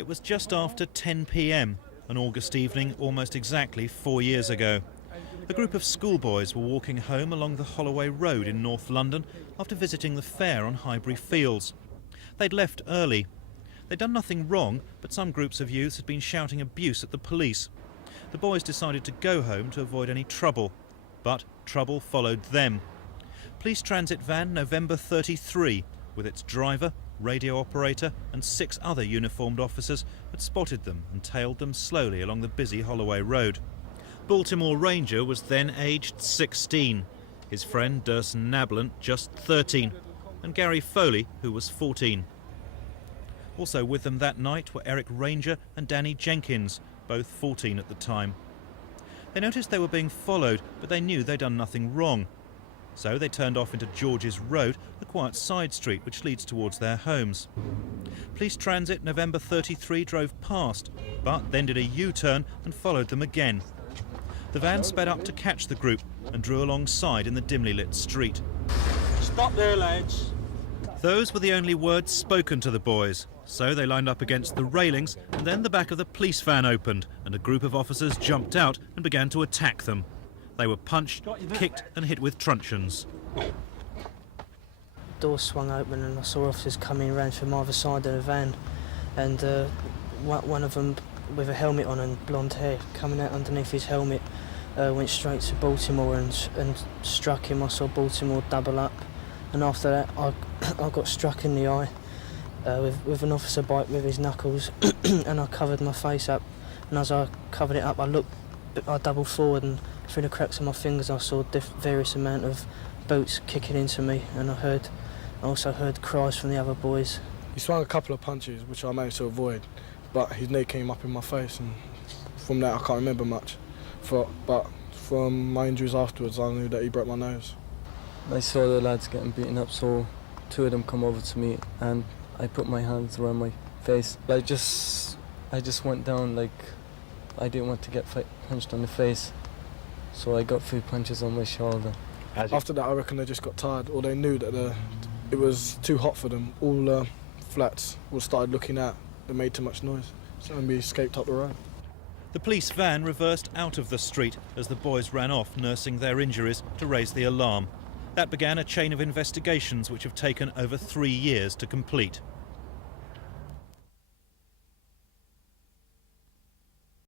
It was just after 10 p.m, an August evening almost exactly 4 years ago. A group of schoolboys were walking home along the Holloway Road in North London after visiting the fair on Highbury Fields. They'd left early. They'd done nothing wrong, but some groups of youths had been shouting abuse at the police. The boys decided to go home to avoid any trouble, but trouble followed them. Police transit van November 33, with its driver, radio operator and 6 other uniformed officers, had spotted them and tailed them slowly along the busy Holloway Road. Baltimore Ranger was then aged 16, his friend Durson Nablant just 13, and Gary Foley, who was 14. Also with them that night were Eric Ranger and Danny Jenkins, both 14 at the time. They noticed they were being followed, but they knew they'd done nothing wrong. So they turned off into George's Road, a quiet side street which leads towards their homes. Police Transit November 33 drove past, but then did a U-turn and followed them again. The van sped up to catch the group and drew alongside in the dimly lit street. Stop there, lads. Those were the only words spoken to the boys, so they lined up against the railings, and then the back of the police van opened and a group of officers jumped out and began to attack them. They were punched, kicked and hit with truncheons. The door swung open and I saw officers coming around from either side of the van, and one of them with a helmet on and blonde hair coming out underneath his helmet went straight to Baltimore and struck him. I saw Baltimore double up, and after that I got struck in the eye with an officer bite with his knuckles and I covered my face up, and as I covered it up I doubled forward, and through the cracks of my fingers I saw various amount of boots kicking into me, and I also heard cries from the other boys. He swung a couple of punches which I managed to avoid, but his knee came up in my face, and from that I can't remember much. But from my injuries afterwards I knew that he broke my nose. I saw the lads getting beaten up, so 2 of them come over to me and I put my hands around my face. I just went down like I didn't want to get punched on the face, so I got a few punches on my shoulder. After that I reckon they just got tired, or they knew that it was too hot for them. All flats all started looking out. They made too much noise, so we escaped up the road. The police van reversed out of the street as the boys ran off nursing their injuries to raise the alarm. That began a chain of investigations which have taken over 3 years to complete.